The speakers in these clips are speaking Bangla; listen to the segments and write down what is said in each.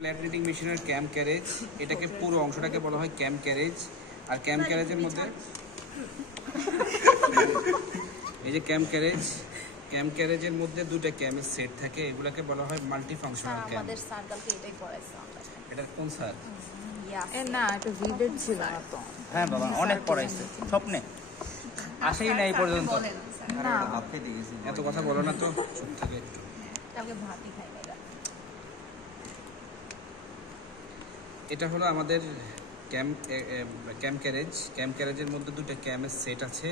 প্লেট নিটিং মেশিনের ক্যাম ক্যারেজ, এটাকে পুরো অংশটাকে বলা হয় ক্যাম ক্যারেজ। আর ক্যাম ক্যারেজের মধ্যে এই যে ক্যাম ক্যারেজের মধ্যে দুটো ক্যামের সেট থাকে, এগুলোকে বলা হয় মাল্টি ফাংশনাল ক্যাম। আমাদের সার্কেলকে এটাই পড়াইছে আমরা। এটা কোন স্যার? না, এটা ভিডিও ছিল না তো। হ্যাঁ বাবা, অনেক পড়াইছে স্বপ্নে আসেই না এই পর্যন্ত। না, এত কথা বলো না তো, চুপ থাকে একটু। কালকে ভাতই খাই না। এটা হলো আমাদের ক্যাম ক্যারেজের মধ্যে দুটো ক্যামের সেট আছে।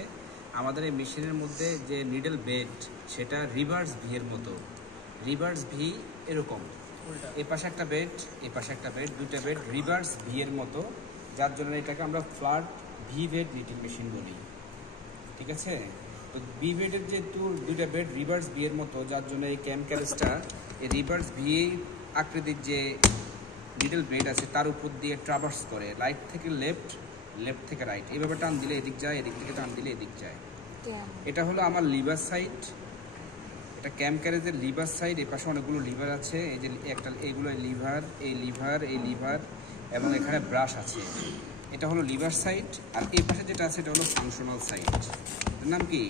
আমাদের এই মেশিনের মধ্যে যে নিডল বেড সেটা রিভার্স ভি এর মতো, রিভার্স ভি এরকম, এই পাশে একটা বেড, এই পাশে একটা বেড, দুটো বেড রিভার্স ভি এর মতো, যার জন্য এটাকে আমরা flat V bed knitting machine বলি। ঠিক আছে, তো বি বেডের যেহেতু দুইটা বেড রিভার্স ভি এর মতো, যার জন্য এই ক্যাম ক্যারেজটা এই রিভার্স ভি আকৃতির যে নিডল বেড আছে তার উপর দিয়ে ট্রাভার্স করে, রাইট থেকে লেফট, লেফট থেকে রাইট, এইভাবে টান দিলে এদিক যায়, এদিক থেকে টান দিলে এদিক যায়। এটা হলো আমার লিভার সাইড, এটা ক্যাম ক্যারেজের লিভার সাইড। এর পাশে অনেকগুলো লিভার আছে, এই যে একটা, এইগুলো লিভার, এই লিভার, এই লিভার, এবং এখানে ব্রাশ আছে। এটা হলো লিভার সাইড। আর এই পাশে যেটা আছে এটা হলো ফাংশনাল সাইড। এর নাম কি?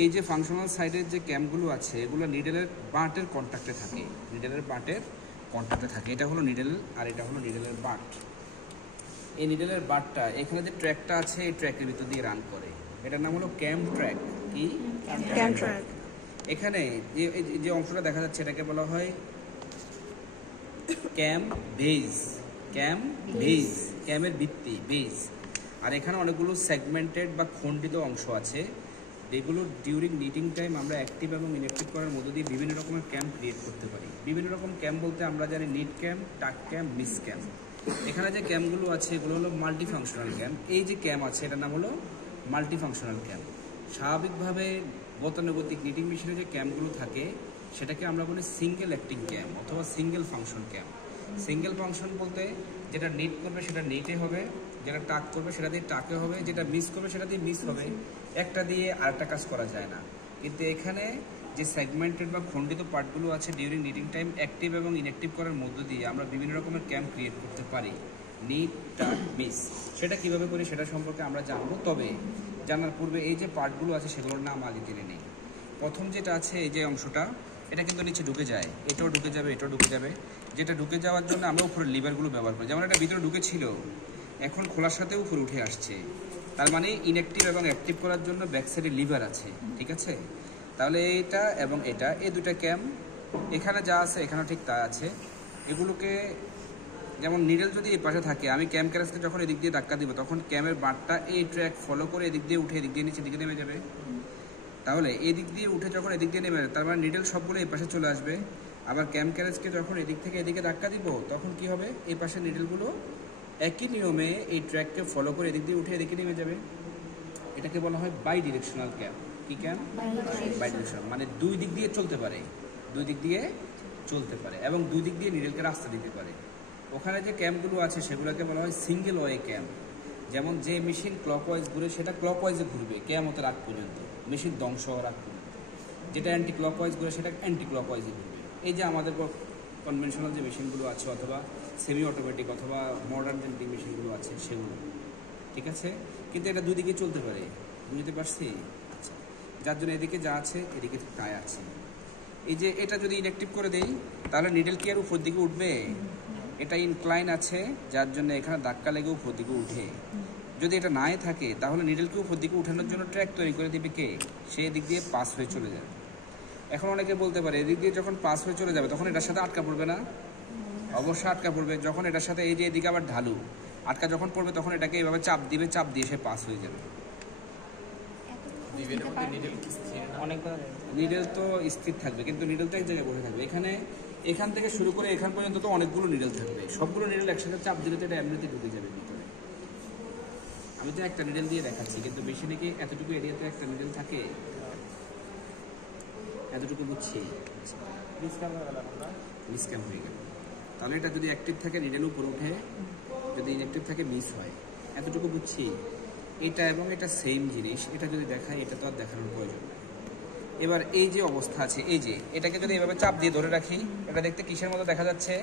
এই যে ফাংশনাল সাইডের যে ক্যামগুলো আছে এগুলো নিডেলের বাটের কন্ট্যাক্টে থাকে, নিডেলের বাটের কন্ট্যাক্টে থাকে। এটা হলো নিডেল আর এটা হলো নিডেলের বাট। এই নিডেলের বাটটা এখানে যে ট্র্যাকটা আছে এই ট্র্যাকের ভিতর দিয়ে রান করে, এটার নাম হলো ক্যাম ট্র্যাক। কি? ক্যাম ট্র্যাক। এখানে যে অংশটা দেখা যাচ্ছে এটাকে বলা হয় ক্যাম বেজ, ক্যাম বেজ, ক্যামের ভিত্তি, বেজ। আর এখানে অনেকগুলো সেগমেন্টেড বা খণ্ডিত অংশ আছে, যেগুলো ডিউরিং নিটিং টাইম আমরা অ্যাক্টিভ এবং ইনঅ্যাক্টিভ করার মধ্য দিয়ে বিভিন্ন রকমের ক্যাম্প ক্রিয়েট করতে পারি। বিভিন্ন রকম ক্যাম্প বলতে আমরা জানি নিট ক্যাম্প, টাক ক্যাম্প, মিস ক্যাম্প। এখানে যে ক্যাম্পগুলো আছে এগুলো হলো মাল্টি ফাংশনাল ক্যাম্প। এই যে ক্যাম্প আছে এটার নাম হলো মাল্টি ফাংশনাল ক্যাম্প। স্বাভাবিকভাবে গতানুগতিক নিটিং মেশিনে যে ক্যাম্পগুলো থাকে সেটাকে আমরা বলি সিঙ্গেল অ্যাক্টিং ক্যাম্প অথবা single function camp. Single function বলতে যেটা নিট করবে সেটা নিটে হবে, যেটা টাক করবে সেটা দিয়ে টাকে হবে, যেটা মিস করবে সেটা দিয়ে মিস হবে। একটা দিয়ে আরেকটা কাজ করা যায় না। কিন্তু এখানে যে সেগমেন্টেড বা খণ্ডিত পার্টগুলো আছে ডিউরিং নিটিং টাইম অ্যাক্টিভ এবং ইনঅ্যাক্টিভ করার মধ্য দিয়ে আমরা বিভিন্ন রকমের ক্যাম্প ক্রিয়েট করতে পারি, নিট, টাক, মিস। সেটা কীভাবে করি সেটা সম্পর্কে আমরা জানবো, তবে জানার পূর্বে এই যে পার্টগুলো আছে সেগুলোর নাম আগে জেনে নেই। প্রথম যেটা আছে এই যে অংশটা, এটা কিন্তু নিচে ঢুকে যায়, এটাও ঢুকে যাবে, এটাও ঢুকে যাবে। যেটা ঢুকে যাওয়ার জন্য আমরা উপরের লিভারগুলো ব্যবহার করি। যেমন এটা ভিতরে ঢুকেছিল, এখন খোলার সাথে উপরে উঠে আসছে, তার মানে ইনঅ্যাক্টিভ এবং অ্যাক্টিভ করার জন্য ব্যাক সাইডে লিভার আছে। ঠিক আছে, তাহলে এটা এবং এটা, এই দুটা ক্যাম এখানে যা আছে এখানেও ঠিক তা আছে। এগুলোকে যেমন নিডেল যদি এই পাশে থাকে, আমি ক্যাম ক্যারেজকে যখন এদিক দিয়ে ধাক্কা দিব তখন ক্যামের বাটটা এই ট্র্যাক ফলো করে এদিক দিয়ে উঠে এদিক দিয়ে নিচে দিকে নেমে যাবে। তাহলে এদিক দিয়ে উঠে যখন এদিক দিয়ে নেমে যাবে তার মানে নিডেল সবগুলো এই পাশে চলে আসবে। আবার ক্যাম ক্যারেজকে যখন এদিক থেকে এদিকে ধাক্কা দিব তখন কি হবে, এই পাশে নিডেলগুলো একই নিয়মে এই ট্র্যাককে ফলো করে এদিক দিয়ে উঠে এদিকে নেমে যাবে। এটাকে বলা হয় বাই ডিরেকশনাল ক্যাম। কি ক্যাম? বাই ডিরেকশনাল, মানে দুই দিক দিয়ে চলতে পারে, দুই দিক দিয়ে চলতে পারে এবং দুই দিক দিয়ে নিডেলকে রাস্তা দিতে পারে। ওখানে যে ক্যাম্পগুলো আছে সেগুলোকে বলা হয় সিঙ্গেল ওয়ে ক্যাম্প। যেমন যে মেশিন ক্লকওয়াইজ ঘুরে সেটা ক্লকওয়াইজে ঘুরবে কেয়ামতের আগ পর্যন্ত, মেশিন ধ্বংস হওয়ার আগ পর্যন্ত। যেটা অ্যান্টি ক্লকওয়াইজ ঘুরে সেটা অ্যান্টি ক্লকওয়াইজে ঘুরবে। এই যে আমাদের কনভেনশনাল যে মেশিনগুলো আছে অথবা সেমি অটোমেটিক অথবা মডার্ন যে মেশিনগুলো আছে সেগুলো, ঠিক আছে, কিন্তু এটা দুদিকে চলতে পারে। বুঝতে পারছি? আচ্ছা, যার জন্য এদিকে যা আছে এদিকে তাই আছে। এই যে এটা যদি ইনঅ্যাক্টিভ করে দেই তাহলে নিডেল কি আর উপর দিকে উঠবে? এটা ইনক্লাইন আছে যার জন্য এখানে ধাক্কা লেগে উপর দিকে উঠে। যদি এটা নাই থাকে তাহলে নিডেলকে উপর দিকে উঠানোর জন্য ট্র্যাক তৈরি করে দিবে কে? সে এদিক দিয়ে পাস হয়ে চলে যাবে। এখন অনেকে বলতে পারে এদিক দিয়ে যখন পাস হয়ে চলে যাবে তখন এটার সাথে আটকা পড়বে না? অবশ্যই আটকা পড়বে। যখন এটার সাথে এই যে এদিকে আবার ঢালু আটকা যখন পড়বে তখন এটাকে এইভাবে চাপ দিবে, চাপ দিয়ে সে পাস হয়ে যাবে। নিডেল তো স্থির থাকবে কিন্তু নিডেল তো এক জায়গায় বসে থাকবে। এখান থেকে শুরু করে এখান পর্যন্ত তো অনেকগুলো নিডেল থাকবে, সবগুলো নিডেল একসাথে চাপ দিলে তো এটা এমনিতে ঢুকে যাবে ভিতরে। আমি তো একটা নিডেল দিয়ে দেখাচ্ছি কিন্তু বেশি নাকি এতটুকু এরিয়াতে একটা নিডেল থাকে, এতটুকু বুঝছি, মিসক্যাম হয়ে গেল। তাহলে এটা যদি অ্যাক্টিভ থাকে নিডেল উপরে উঠে, যদি ইনঅ্যাক্টিভ থাকে মিস হয়, এতটুকু বুঝছি। এটা এবং এটা সেম জিনিস, এটা যদি দেখায় এটা তো আর দেখানোর প্রয়োজন নেই। এবার এই যে অবস্থা আছে, এই যে এটাকে যদি এভাবে চাপ দিয়ে ধরে রাখি, এটা দেখতে কিসের মতো দেখা যাচ্ছে?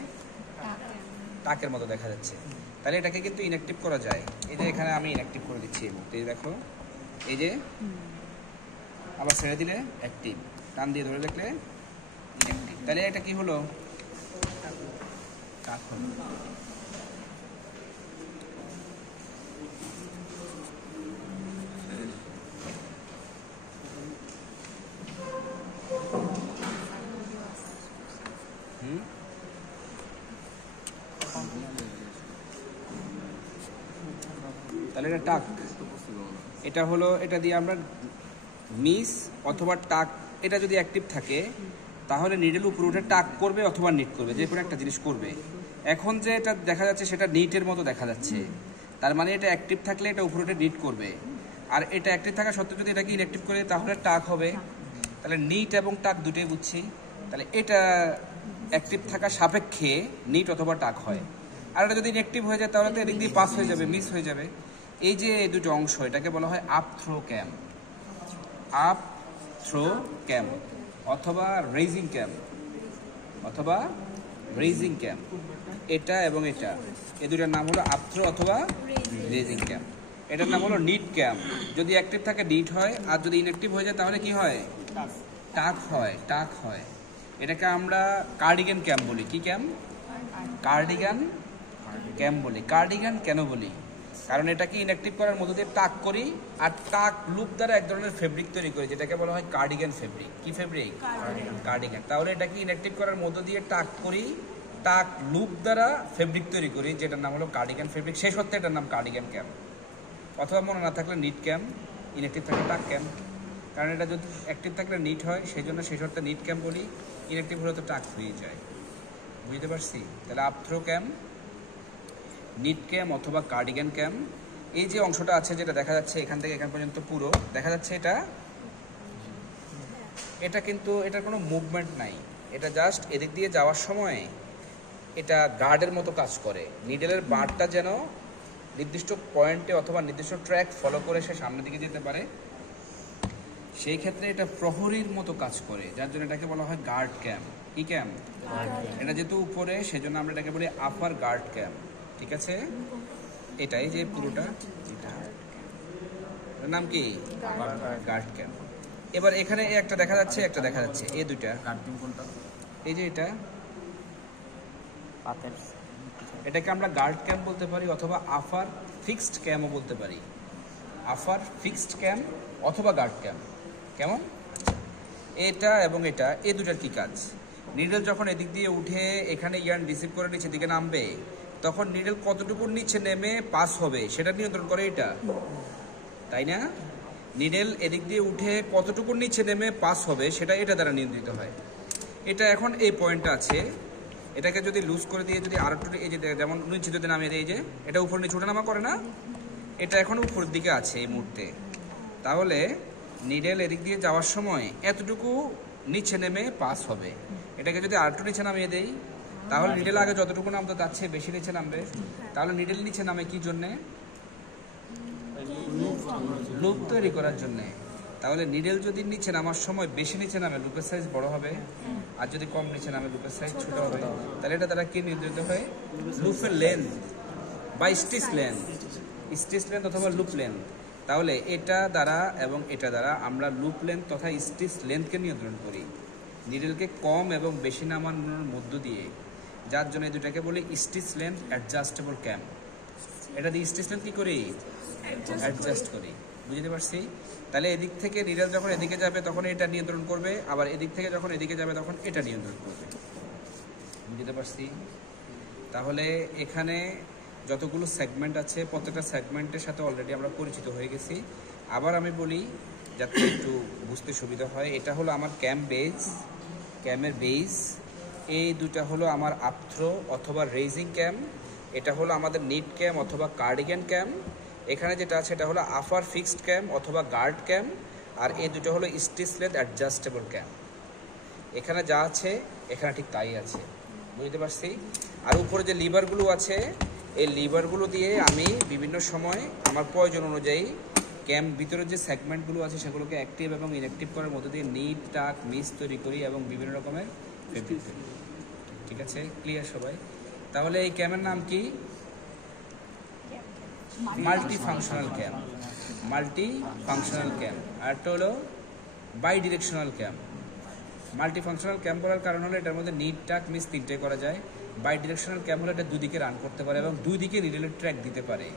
টাকের মতো দেখা যাচ্ছে। তাহলে এটাকে কিন্তু ইনঅ্যাক্টিভ করা যায়। এই যে এখানে আমি ইনঅ্যাক্টিভ করে দিচ্ছি এই মুহূর্তে, এই দেখো, এই যে আবার ছেড়ে দিলে অ্যাক্টিভ, টান দিয়ে ধরে দেখলে ইনঅ্যাক্টিভ। তাহলে এটা কি হলো? টাক হলো। তাহলে এটা টাক, এটা হলো, এটা দিয়ে আমরা মিস অথবা টাক, এটা যদি অ্যাক্টিভ থাকে তাহলে নিডেল উপরে উঠে টাক করবে অথবা নিট করবে, যে কোনো একটা জিনিস করবে। এখন যে এটা দেখা যাচ্ছে সেটা নিটের মতো দেখা যাচ্ছে, তার মানে এটা অ্যাক্টিভ থাকলে এটা উপরে উঠে নিট করবে। আর এটা অ্যাক্টিভ থাকা সত্ত্বেও যদি এটাকে ইনঅ্যাক্টিভ করে তাহলে টাক হবে। তাহলে নিট এবং টাক দুটোই বুঝছি। তাহলে এটা অ্যাক্টিভ থাকা সাপেক্ষে নিট অথবা টাক হয়। আর এটা যদি ইনঅ্যাক্টিভ হয়ে যায় তাহলে তো এদিক দিয়ে পাস হয়ে যাবে, মিস হয়ে যাবে। এই যে এই দুটো অংশ, এটাকে বলা হয় আপ থ্রো ক্যাম, আপ থ্রো ক্যাম অথবা রেজিং ক্যাম, অথবা রেজিং ক্যাম। এটা এবং এটা, এই দুটার নাম হলো আপ থ্রো অথবা রেজিং ক্যাম। এটার নাম হলো নিট ক্যাম। যদি অ্যাক্টিভ থাকে নিট হয়, আর যদি ইনঅ্যাক্টিভ হয়ে যায় তাহলে কি হয়? টাক হয়, টাক হয়। এটাকে আমরা কার্ডিগান ক্যাম বলি। কি ক্যাম? কার্ডিগান ক্যাম বলি। কার্ডিগান কেন বলি? কারণ এটাকে ইনঅ্যাক্টিভ করার মধ্য দিয়ে টাক করি, আর টাক লুপ দ্বারা এক ধরনের ফেব্রিক তৈরি করি, যেটাকে বলা হয় কার্ডিগান ফেব্রিক। কি ফেব্রিক? কার্ডিগান। তাহলে এটাকে ইনঅ্যাক্টিভ করার মধ্য দিয়ে টাক করি, টাক লুপ দ্বারা ফেব্রিক তৈরি করি, যেটার নাম হলো কার্ডিগান ফেব্রিক। সেই সত্ত্বে এটার নাম কার্ডিগান ক্যাম। অথবা মনে না থাকলে নিট ক্যাম, ইনঅ্যাক্টিভ থাকলে টাক ক্যাম। কারণ এটা যদি অ্যাক্টিভ থাকলে নিট হয়, সেই জন্য সেই শর্তে নিট ক্যাম বলি, ইনঅ্যাক্টিভ হলে তো টাক হয়ে যায়। বুঝতে পারছি? তাহলে আপ থ্রো ক্যাম, নিট ক্যাম অথবা কার্ডিগান ক্যাম। এই যে অংশটা আছে যেটা দেখা যাচ্ছে এখান থেকে এখান পর্যন্ত পুরো দেখা যাচ্ছে, এটা কিন্তু এটার কোনো মুভমেন্ট নাই। এটা জাস্ট এদিক দিয়ে যাওয়ার সময় এটা গার্ডের মতো কাজ করে। নিডেলের বারটা যেন নির্দিষ্ট পয়েন্টে অথবা নির্দিষ্ট ট্র্যাক ফলো করে সে সামনের দিকে যেতে পারে, সেই ক্ষেত্রে এটা প্রহরীর মতো কাজ করে, যার জন্য এটাকে বলা হয় গার্ড ক্যাম। কি ক্যাম? এটা যেহেতু উপরে, সেজন্য আমরা এটাকে বলি আপার গার্ড ক্যাম। ঠিক আছে? এটাই যে পুরোটা, এটার নাম কি? গার্ড ক্যাম। এবার এখানে একটা দেখা যাচ্ছে, একটা দেখা যাচ্ছে, এই দুইটা। এই যে এটা, এটাকে আমরা গার্ড ক্যাম বলতে পারি অথবা আফার ফিক্সড ক্যামও বলতে পারি। আফার ফিক্সড ক্যাম অথবা গার্ড ক্যাম। কেমন? এটা এবং এটা, এই দুটার কি কাজ? নিডল যখন এদিক দিয়ে উঠে এখানে ইয়ার্ন রিসিভ করে নিচের দিকে নামবে, তখন নিডল কতটুকু নিচে নেমে পাস হবে সেটা নিয়ন্ত্রণ করে এটা, তাই না? নিডল এদিক দিয়ে উঠে কতটুকু নিচে নেমে পাস হবে সেটা এটা দ্বারা নিয়ন্ত্রিত হয়। এটা এখন এই পয়েন্টটা আছে, এটাকে যদি লুজ করে দিয়ে যদি আর একটু, এই যে যেমন নিচে যদি নামিয়ে দেয়, এই যে এটা উপর নিচে ওঠানামা করে না, এটা এখন উপরের দিকে আছে এই মুহূর্তে। তাহলে নিডেল এদিক দিয়ে যাওয়ার সময় এতটুকু নিচে নেমে পাস হবে। এটাকে যদি আর একটু নিচে নামিয়ে দেই, তাহলে নিডেল আগে যতটুকু নামতো তার চেয়ে বেশি নিচে নামবে। তাহলে নিডেল নিচে নামে কি জন্যে? লুপ তৈরি করার জন্যে। তাহলে নিডেল যদি নিচে নামার সময় বেশি নিচে নামে, লুপের সাইজ বড় হবে, আর যদি কম নিচে নামে, লুপের সাইজ ছোট হবে। তাহলে এটা দ্বারা কি নির্ধারিত হয়? লুপের লেন্থ বা স্টিচ লেন্থ, স্টিচ লেন্থ অথবা লুপ লেন্থ। তাহলে এটা দ্বারা এবং এটা দ্বারা আমরা লুপ লেন্থ তথা স্টিচ লেন্থকে নিয়ন্ত্রণ করি, নিডেলকে কম এবং বেশি নামানোর মধ্য দিয়ে, যার জন্য এই দুটাকে বলি স্টিচ লেন্থ অ্যাডজাস্টেবল ক্যাম। এটা দিয়ে স্টিচ লেন্থ কি করি? অ্যাডজাস্ট করি। বুঝতে পারছি? তাহলে এদিক থেকে নিডেল যখন এদিকে যাবে তখন এটা নিয়ন্ত্রণ করবে, আবার এদিক থেকে যখন এদিকে যাবে তখন এটা নিয়ন্ত্রণ করবে। বুঝতে পারছি? তাহলে এখানে যতগুলো সেগমেন্ট আছে প্রত্যেকটা সেগমেন্টের সাথে অলরেডি আমরা পরিচিত হয়ে গেছি। আবার আমি বলি যাতে একটু বুঝতে সুবিধা হয়, এটা হলো আমার ক্যাম বেজ, ক্যামের বেজ। এই দুটা হলো আমার আপ-থ্রো অথবা রেজিং ক্যাম। এটা হলো আমাদের নিট ক্যাম অথবা কার্ডিগান ক্যাম। এখানে যেটা আছে এটা হলো আপার ফিক্সড ক্যাম অথবা গার্ড ক্যাম। আর এই দুটো হলো স্টিচ লেন্থ অ্যাডজাস্টেবল ক্যাম। এখানে যা আছে এখানে ঠিক তাই আছে। বুঝতে পারছি? আর উপরে যে লিভারগুলো আছে, এই লিভারগুলো দিয়ে আমি বিভিন্ন সময় আমার প্রয়োজন অনুযায়ী ক্যাম ভিতরে যে সেগমেন্টগুলো আছে সেগুলোকে অ্যাক্টিভ এবং ইনঅ্যাক্টিভ করার মধ্যে দিয়ে নিট টাক মিস তৈরি করি এবং বিভিন্ন রকমের ফেব্রিক তৈরি করি। ঠিক আছে, ক্লিয়ার সবাই? তাহলে এই ক্যামের নাম কি? Multifunctional cam. Multifunctional cam. আর একটা হলো bidirectional cam. Multifunctional cam বলার কারণ হলো এটার মধ্যে নিট টাক মিস তিনটে করা যায়। বাই ডিরেকশনাল ক্যাম হলো এটা দুদিকে রান করতে পারে এবং দুই দিকে নিডেলের ট্র্যাক দিতে পারে।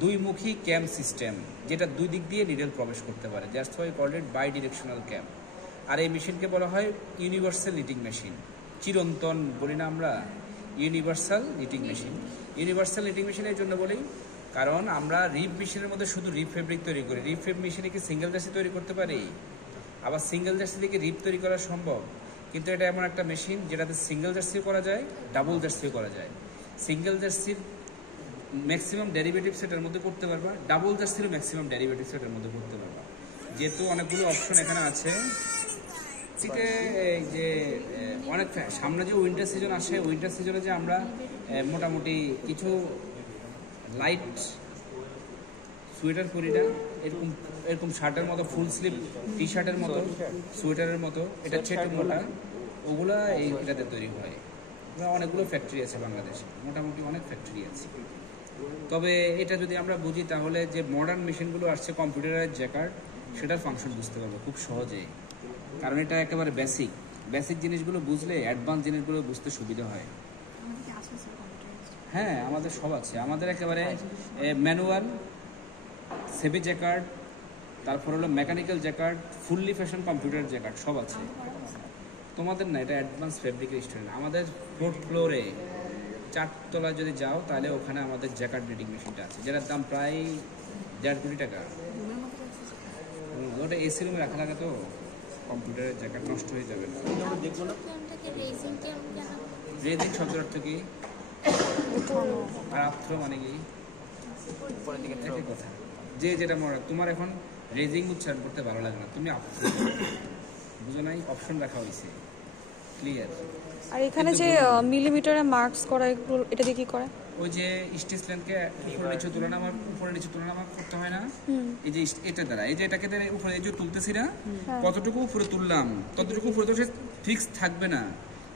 দুইমুখী ক্যাম সিস্টেম, যেটা দুই দিক দিয়ে নিডেল প্রবেশ করতে পারে। Just why called it bidirectional cam. আর এই মেশিনকে বলা হয় ইউনিভার্সাল নিটিং মেশিন। চিরন্তন বলি না আমরা, universal knitting machine. Universal knitting machine এই জন্য বলি কারণ আমরা রিপ মেশিনের মধ্যে শুধু রিপ ফেব্রিক তৈরি করি। রিপ মেশিনে কি সিঙ্গেল জার্সি তৈরি করতে পারি? আবার সিঙ্গেল জার্সি থেকে রিপ তৈরি করা সম্ভব, কিন্তু এটা এমন একটা মেশিন যেটাতে সিঙ্গেল জার্সিও করা যায়, ডাবল জার্সিও করা যায়। সিঙ্গেল জার্সির ম্যাক্সিমাম ডেরিভেটিভ সেটার মধ্যে করতে পারবা, ডাবল জার্সির ম্যাক্সিমাম ডেরিভেটিভ সেটার মধ্যে করতে পারবা। যেহেতু অনেকগুলো অপশন এখানে আছে, শীতে যে অনেক সামনে যে উইন্টার সিজন আসে, উইন্টার সিজনে যে আমরা মোটামুটি কিছু লাইট সোয়েটার পরি না, এরকম এরকম শার্টের মতো ফুল স্লিভ টি শার্টের মতো সোয়েটারের মতো, এটা ছেটে মোটা, ওগুলা এটাতে তৈরি হয়। অনেকগুলো ফ্যাক্টরি আছে বাংলাদেশে, মোটামুটি অনেক ফ্যাক্টরি আছে। তবে এটা যদি আমরা বুঝি তাহলে যে মডার্ন মেশিনগুলো আসছে কম্পিউটারের জ্যাকার্ড, সেটার ফাংশন বুঝতে পারবো খুব সহজেই, কারণ এটা একেবারে বেসিক জিনিসগুলো বুঝলে অ্যাডভান্স জিনিসগুলো বুঝতে সুবিধা হয়। হ্যাঁ, আমাদের সব আছে। আমাদের একেবারে ম্যানুয়াল, সেমি জ্যাকার্ড, তারপর হলো mechanical jacquard, fully fashion computer jacquard সব আছে। তোমাদের না, এটা অ্যাডভান্স ফেব্রিকের স্টুডেন্ট। আমাদের ফোর্থ ফ্লোরে 4 তলায় যদি যাও তাহলে ওখানে আমাদের জ্যাকার্ড নিটিং মেশিনটা আছে, যেটার দাম প্রায় 1.5 কোটি টাকা। ওটা এসি রুমে রাখা তো কম্পিউটারের জ্যাকার্ড নষ্ট হয়ে যাবে না। রেজিং শব্দের অর্থ কি? আর আফথ্রো মানে কি? একই কথা। যে যেটা মনে, তোমার এখন রেজিং উচ্চারণ করতে ভালো লাগে না, তুমি আফথ্রো বুঝো নাই, অপশন রাখা হয়েছে। ক্লিয়ার? আর এখানে যে মিলিমিটারে মার্কস করা, এগুলো এটা দিয়ে কি করে? ওই যে স্টিচ লাইনকে উপরে নিচে তুলনামা করতে হয় না, এই যে এটা দ্বারা, এই যে এটাকে উপরে এই যে তুলতেছি না, কতটুকু উপরে তুললাম ততটুকু উপরে তো সে ফিক্স থাকবে না,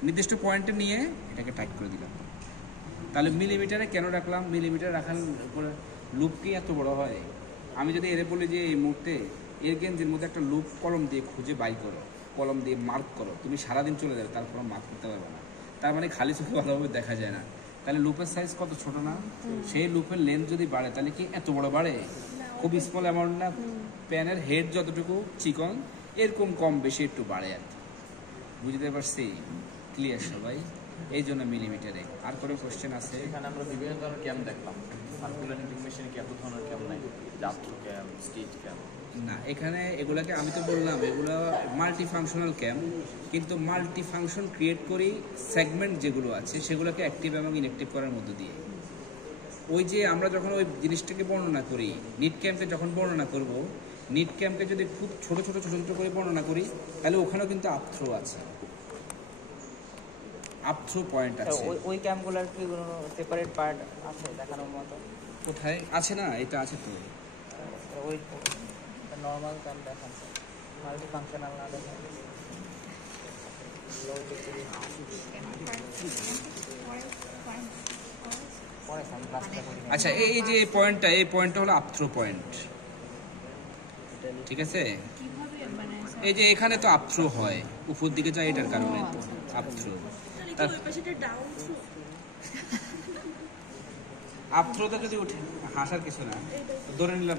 নির্দিষ্ট পয়েন্টে নিয়ে এটাকে টাইট করে দিলাম। তাহলে মিলিমিটারে কেন রাখলাম? মিলিমিটার রাখার উপরে লুপ কি এত বড় হয়? আমি যদি এর বলি যে এই মুহূর্তে এর গেঞ্জের মধ্যে একটা লুপ কলম দিয়ে খুঁজে বাই করো, কলম দিয়ে মার্ক করো, তুমি সারাদিন চলে যাবে, তারপর মার্ক করতে পারবে না। তার মানে খালি চোখে ভালোভাবে দেখা যায় না। তাহলে লুপের সাইজ কত ছোট না? সেই লুপের লেন্থ যদি বাড়ে তাহলে কি এত বড় বাড়ে? খুব স্মল অ্যামাউন্ট না? প্যানের হেড যতটুকু চিকন এরকম কম বেশি একটু বাড়ে আর কি। বুঝতে পারছি? ক্লিয়ার সবাই? এই জন্য মিলিমিটারে। আর কোনো কোশ্চেন আছে? এখানে আমরা বিভিন্ন ধরনের ক্যাম দেখলাম। সার্কুলার নিটিং মেশিনে কি এত ধরনের ক্যাম নাই? জাফ্রো ক্যাম, স্টিচ ক্যাম না, এখানে এগুলাকে আমি তো বললাম এগুলো মাল্টি ফাংশনাল ক্যাম, কিন্তু মাল্টি ফাংশন ক্রিয়েট করি সেগমেন্ট যেগুলো আছে সেগুলোকে অ্যাক্টিভ এবং ইনঅ্যাক্টিভ করার মধ্য দিয়ে। ওই যে আমরা যখন ওই জিনিসটাকে বর্ণনা করি, নিট ক্যাম্পকে যখন বর্ণনা করব, নিট ক্যাম্পকে যদি খুব ছোট ছোট করে বর্ণনা করি তাহলে ওখানেও কিন্তু আফথ্রো আছে, আফথ্রো পয়েন্ট আছে। ওই ক্যামগুলোর কি কোনো সেপারেট পার্ট আছে দেখানোর মতো? কোথায় আছে? না, এটা আছে তো। ওই নর্মাল ক্যাম দেখাচ্ছে, মাল্টি ফাংশনাল না দেখায়। আচ্ছা, এই যে পয়েন্টটা হলো আফথ্রো পয়েন্ট, ঠিক আছে? এই যে এখানে তো আফথ্রো হয়, উপর দিকে যায়, এটার কারণে আফথ্রো। আফথ্রোতে যদি উঠে, হাসার কিছু না, ধরে নিলাম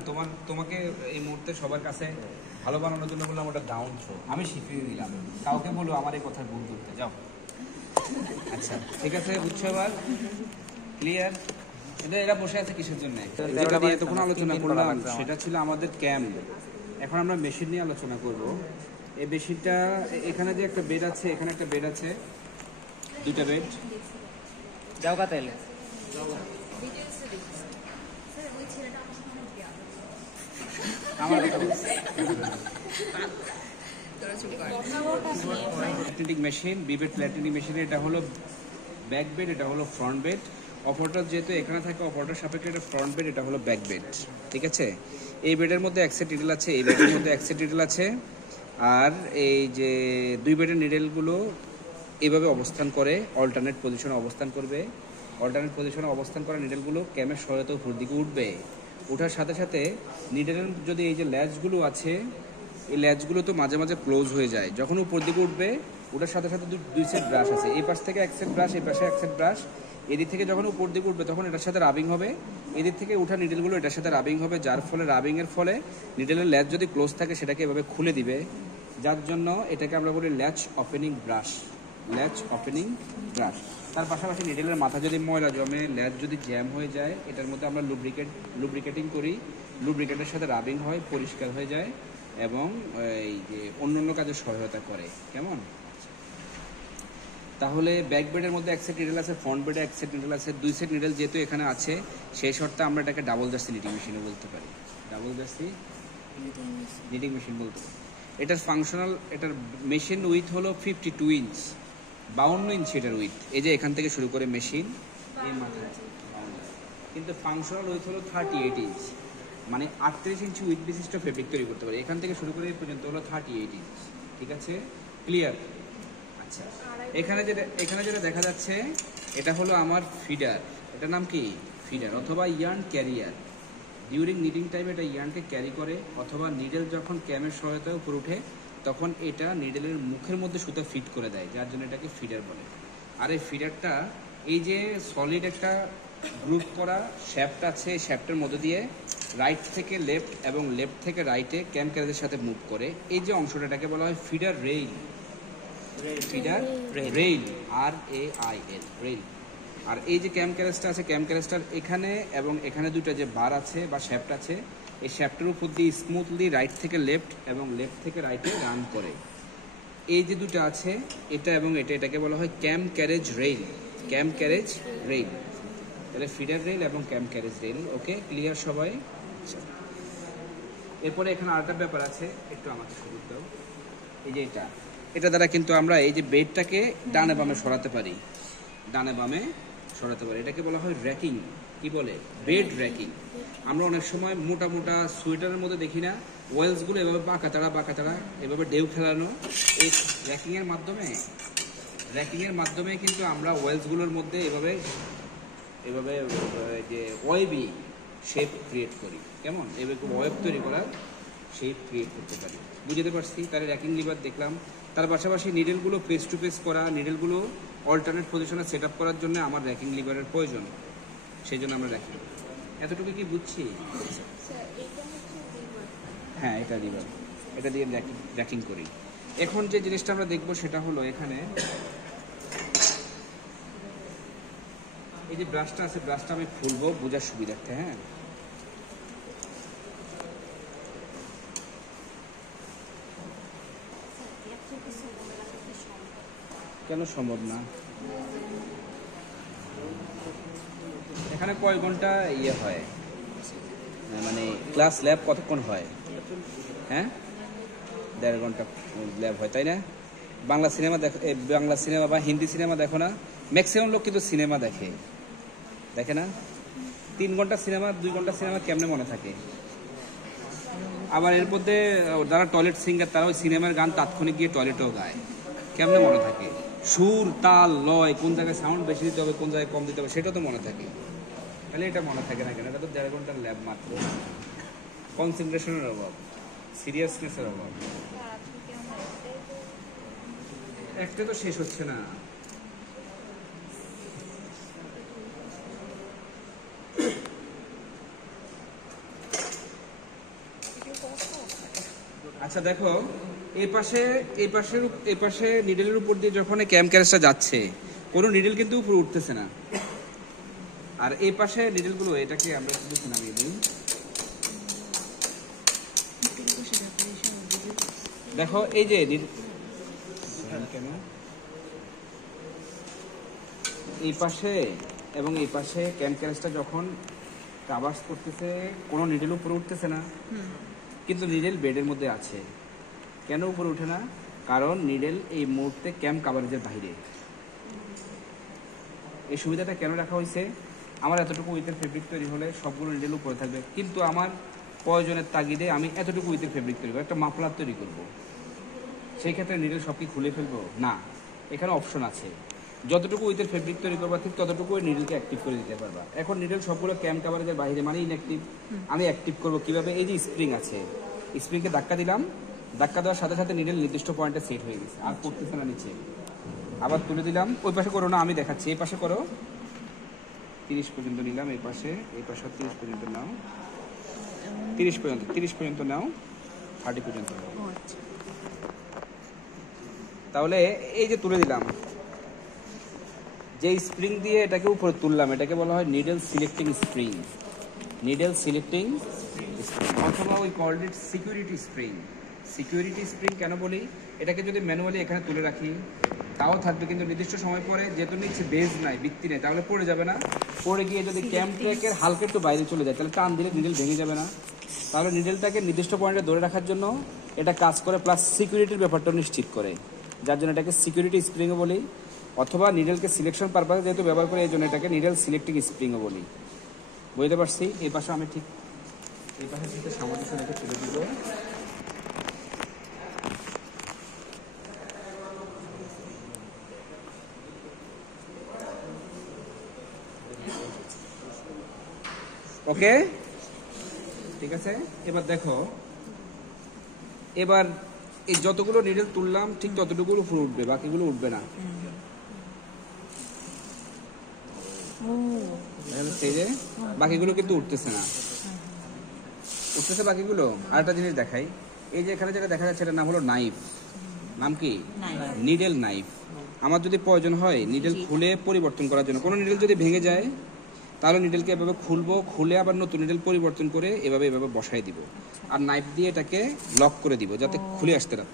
তোমাকে এই মুহূর্তে সবার কাছে ভালো বানানোর জন্য বললাম ওটা ডাউন থ্রো, আমি শিখিয়ে দিলাম, কাউকে বলবো আমার এই কথা ভুল করতে যাও। আচ্ছা, ঠিক আছে, বুঝছো এবার? ক্লিয়ার? এরা বসে আছে কিসের জন্য? যেটা নিয়ে এতক্ষণ আলোচনা করলাম সেটা ছিল আমাদের ক্যাম্প। এখন আমরা মেশিন নিয়ে আলোচনা করব। এই মেশিনটা, এখানে যে একটা বেড আছে, এখানে একটা বেড আছে, 2টা বেড। যাও কা তেল আমার প্ল্যাটিনিক মেশিন, বিবেড প্ল্যাটিনিক মেশিন। এটা হলো ব্যাক বেড, এটা হলো ফ্রন্ট বেড। অপারেটর যেহেতু এখানে থাকে, অপারেটর সাপেক্ষে এটা ফ্রন্ট বেড, এটা হলো ব্যাক বেড, ঠিক আছে। এই বেডের মধ্যে এক সেট নিডেল আছে, এই বেডের মধ্যে এক সেট নিডেল আছে, আর এই যে দুই বেডের নিডেলগুলো এভাবে অবস্থান করে, অল্টারনেট পজিশনে অবস্থান করবে। অল্টারনেট পজিশনে অবস্থান করা নিডেলগুলো ক্যামের সহায়তা উপর দিকে উঠবে। ওঠার সাথে সাথে নিডেলের যদি এই যে ল্যাচগুলো আছে, এই ল্যাচগুলো তো মাঝে মাঝে ক্লোজ হয়ে যায়। যখন উপর দিকে উঠবে, ওটার সাথে সাথে দুই সেট ব্রাশ আছে, এই পাশ থেকে এক সেট ব্রাশ, এই পাশে এক সেট ব্রাশ। এদিক থেকে যখন উপর দিকে উঠবে তখন এটার সাথে রাবিং হবে, এদিক থেকে উঠা নিডেলগুলো এটার সাথে রাবিং হবে, যার ফলে রাবিংয়ের ফলে নিডেলের ল্যাচ যদি ক্লোজ থাকে সেটাকে এভাবে খুলে দিবে, যার জন্য এটাকে আমরা বলি latch opening brush, latch opening brush. তার পাশাপাশি নিডেলের মাথা যদি ময়লা জমে, ল্যাচ যদি জ্যাম হয়ে যায়, এটার মধ্যে আমরা লুব্রিকেটিং করি, লুব্রিকেটের সাথে রাবিং হয়, পরিষ্কার হয়ে যায় এবং এই যে অন্য কাজে সহায়তা করে। কেমন? তাহলে ব্যাক বেডের মধ্যে এক সেট নিডেল আছে, ফ্রন্ট বেডে এক সেট নিডেল আছে, দুই সেট নিডেল যেহেতু এখানে আছে, সেই শর্তে আমরা এটাকে ডাবল জার্সি নিটিং মেশিনও বলতে পারি, ডাবল জার্সি নিটিং মেশিন বলতে পারি। এটার ফাংশনাল, এটার মেশিন উইথ হলো 52 ইঞ্চ, 52 ইঞ্চ এটার উইথ। এই যে এখান থেকে শুরু করে মেশিন এই মাথায়, কিন্তু ফাংশনাল উইথ হলো 38 ইঞ্চ, মানে 38 ইঞ্চি উইথ বিশিষ্ট ফেব্রিক তৈরি করতে পারি। এখান থেকে শুরু করে এই পর্যন্ত হলো 38 ইঞ্চ, ঠিক আছে, ক্লিয়ার? আচ্ছা, এখানে যেটা দেখা যাচ্ছে এটা হলো আমার ফিডার, এটার নাম কি? ফিডার অথবা ইয়ার্ন ক্যারিয়ার। ডিউরিং নিডিং টাইমে এটা ইয়ার্নকে ক্যারি করে, অথবা নিডেল যখন ক্যামের সহায়তায় উপর উঠে তখন এটা নিডেলের মুখের মধ্যে সুতা ফিট করে দেয়, যার জন্য এটাকে ফিডার বলে। আর এই ফিডারটা, এই যে সলিড একটা গ্রুপ করা শ্যাফট আছে, এই শ্যাফটের মধ্যে দিয়ে রাইট থেকে লেফট এবং লেফট থেকে রাইটে ক্যাম ক্যারেজের সাথে মুভ করে, এই যে অংশটা, এটাকে বলা হয় feeder rail, feeder rail, RAIL, rail. আর এই যে ক্যাম ক্যারেজটা আছে, ক্যাম ক্যারেজটার এখানে এবং এখানে দুটো যে বার আছে বা শ্যাফট আছে, এই শ্যাফটের উপর দিয়ে স্মুথলি রাইট থেকে লেফট এবং লেফট থেকে রাইটে রান করে। এই যে দুটো আছে, এটা এবং এটা, এটাকে বলা হয় ক্যাম ক্যারেজ রেইল, ক্যাম ক্যারেজ রেইল। তাহলে ফিডার রেইল এবং ক্যাম ক্যারেজ রেইল, ওকে, ক্লিয়ার সবাই? এরপরে এখানে আরেকটা ব্যাপার আছে, একটু আমাকে সুযোগ দাও। এই যে এটা দ্বারা কিন্তু আমরা এই যে বেডটাকে ডানে বামে সরাতে পারি, ডানে বামে সরাতে পারি। এটাকে বলা হয় র্যাকিং। কি বলে? Bed racking. আমরা অনেক সময় মোটা মোটা সোয়েটারের মধ্যে দেখি না, ওয়েলসগুলো এভাবে বাঁকা তাড়া এভাবে ঢেউ খেলানো। এই র্যাকিংয়ের মাধ্যমে কিন্তু আমরা ওয়েলসগুলোর মধ্যে এভাবে যে ওয়েবি শেপ ক্রিয়েট করি। কেমন? এভাবে ওয়েব তৈরি করার শেপ ক্রিয়েট করতে পারি। বুঝতে পারছি? তাহলে র্যাকিং লিভার দেখলাম। তার পাশাপাশি নিডেলগুলো ফেস টু ফেস করা, নিডেলগুলো অল্টারনেট পজিশনে সেট আপ করার জন্য আমার র্যাকিং লিভারের প্রয়োজন, সেই জন্য আমরা র্যাকিং। এতটুকু কি বুঝছি? হ্যাঁ, এটা লিভার, এটা দিয়ে র্যাকিং করি। এখন যে জিনিসটা আমরা দেখবো সেটা হলো এখানে এই যে ব্রাশটা আছে, ব্রাশটা আমি খুলবো বোঝার সুবিধার্থে। হ্যাঁ, কেন সম্ভব না? এখানে কয় ঘন্টা হয়, মানে ক্লাস ল্যাব কতক্ষণ হয়? হ্যাঁ, 1.5 ঘন্টা ল্যাব হয়, তাই না? বাংলা সিনেমা বা হিন্দি সিনেমা দেখো না? ম্যাক্সিমাম লোক কিন্তু সিনেমা দেখে না? 3 ঘন্টা সিনেমা, 2 ঘন্টা সিনেমা কেমনে মনে থাকে? আবার এর মধ্যে যারা টয়লেট সিঙ্গার, তারা ওই সিনেমার গান তাৎক্ষণিক গিয়ে টয়লেটেও গায়, কেমনে মনে থাকে? সুর, তাল, লয়, কোন জায়গায় সাউন্ড বেশি দিতে হবে, কোন জায়গায় কম দিতে হবে, সেটা তো মনে থাকে। তাহলে এটা মনে থাকে না কেন? এটা তো 1.5 ঘন্টার ল্যাব মাত্র। কনসেন্ট্রেশনের অভাব, সিরিয়াসনেসের অভাব। একটা তো শেষ হচ্ছে না। আচ্ছা দেখো, এই পাশে নিডেলের উপর দিয়ে যখন ক্যাম ক্যারেজটা যাচ্ছে, কোনো নিডেল কিন্তু উপরে উঠতেছে না। আর এই পাশে নিডেলগুলো, এটাকে আমরা একটু নামিয়ে দিই। দেখো এই যে এই পাশে এবং এই পাশে ক্যাম ক্যারেজটা যখন ট্রাভার্স করতেছে, কোনো নিডেল উপরে উঠতেছে না, কিন্তু নিডেল বেডের মধ্যে আছে। কেন উপরে উঠে না? কারণ নিডেল এই মুহূর্তে ক্যাম কাভারেজের বাইরে। এই সুবিধাটা কেন রাখা হয়েছে? আমার এতটুকু উইথের ফেব্রিক তৈরি হলে সবগুলো নিডেল উপরে থাকবে, কিন্তু আমার প্রয়োজনের তাগিদে আমি এতটুকু উইথের ফেব্রিক তৈরি করবো, একটা মাফলার তৈরি করবো, সেই ক্ষেত্রে নিডেল সব কি খুলে ফেলবো না, এখানে অপশন আছে। যতটুকু উইথের ফেব্রিক তৈরি করবা ঠিক ততটুকু ওই নিডেলকে অ্যাক্টিভ করে দিতে পারবা। এখন নিডেল সবগুলো ক্যাম কাভারেজের বাইরে মানে ইনঅ্যাক্টিভ, আমি অ্যাক্টিভ করবো কিভাবে? এই যে স্প্রিং আছে, স্প্রিংকে ধাক্কা দিলাম, ধাক্কা দেওয়ার সাথে সাথে নিডেল নির্দিষ্ট পয়েন্টে সেট হয়ে গেছে, আর পড়তেছে না নিচে। আবার তুলে দিলাম, ওই পাশে করো না, আমি দেখাচ্ছি, এই পাশে করো। 30 পর্যন্ত নিলাম, এই পাশে 30 পর্যন্ত নাও, 30 পর্যন্ত নাও, 30 পর্যন্ত নাও। তাহলে এই যে তুলে দিলাম, যে স্প্রিং দিয়ে এটাকে উপরে তুললাম, এটাকে বলা হয় needle selecting spring, needle selecting spring, অথবা ওই called it security spring. Security spring কেন বলি? এটাকে যদি ম্যানুয়ালি এখানে তুলে রাখি তাও থাকবে, কিন্তু নির্দিষ্ট সময় পরে যেহেতু নিচ্ছে বেজ নাই, ভিত্তি নেই, তাহলে পড়ে যাবে না। পড়ে গিয়ে যদি ক্যাম ট্র্যাকের হালকা একটু বাইরে চলে যায় তাহলে টান দিলে নিডেল ভেঙে যাবে না। তাহলে নিডেলটাকে নির্দিষ্ট পয়েন্টে ধরে রাখার জন্য এটা কাজ করে, প্লাস সিকিউরিটির ব্যাপারটা নিশ্চিত করে, যার জন্য এটাকে সিকিউরিটি স্প্রিংও বলি, অথবা নিডেলকে সিলেকশন পারপাসে যেহেতু ব্যবহার করে এই জন্য এটাকে নিডেল সিলেক্টিং স্প্রিংও বলি। বুঝতে পারছি? এই পাশে আমি ঠিক এই পাশে থেকে সামঞ্জস্য রেখে তুলে দিব। ওকে, ঠিক আছে। এবার দেখো, এবার এই যতগুলো নিডেল তুললাম ঠিক ততটুকু উপরে উঠবে, বাকিগুলো উঠবে না। এই যে বাকিগুলো কিন্তু উঠতেছে না, উঠতেছে বাকিগুলো। আরেকটা জিনিস দেখাই, এই যে এখানে যেটা দেখা যাচ্ছে এটার নাম হলো নাইফ। নাম কি? Needle knife. আমার যদি প্রয়োজন হয় নিডেল খুলে পরিবর্তন করার জন্য, কোনো নিডেল যদি ভেঙে যায় তাহলে নিডেলকে এভাবে খুলবো, খুলে আবার নতুন নিডেল পরিবর্তন করে এভাবে বসাই দিব, আর নাইফ দিয়ে এটাকে লক করে দিব যাতে খুলে আসতে না।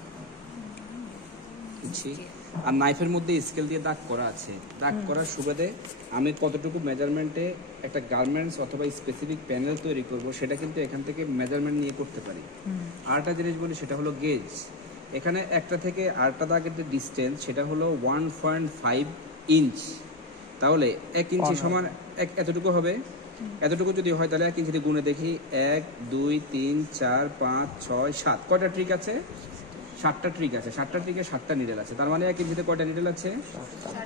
আর নাইফের মধ্যে স্কেল দিয়ে দাগ করা আছে, দাগ করার সুবাদে আমি কতটুকু মেজারমেন্টে একটা গার্মেন্টস অথবা স্পেসিফিক প্যানেল তৈরি করব সেটা কিন্তু এখান থেকে মেজারমেন্ট নিয়ে করতে পারি। আরেকটা জিনিস বলি, সেটা হলো গেজ। এখানে একটা থেকে আরেকটা দাগের যে ডিস্টেন্স সেটা হলো 1.5 ইঞ্চ, তাহলে 1 ইঞ্চি সমান এতটুকু হবে। এতটুকু যদি হয় তাহলে 1 ইঞ্চি দিয়ে গুণে দেখি, 1 2 3 4 5 6 7, কয়টা ট্রিক আছে? 7টা ট্রিক আছে। 7টা ট্রিকে 7টা নিডেল আছে, তার মানে 1 ইঞ্চিতে কয়টা নিডেল আছে?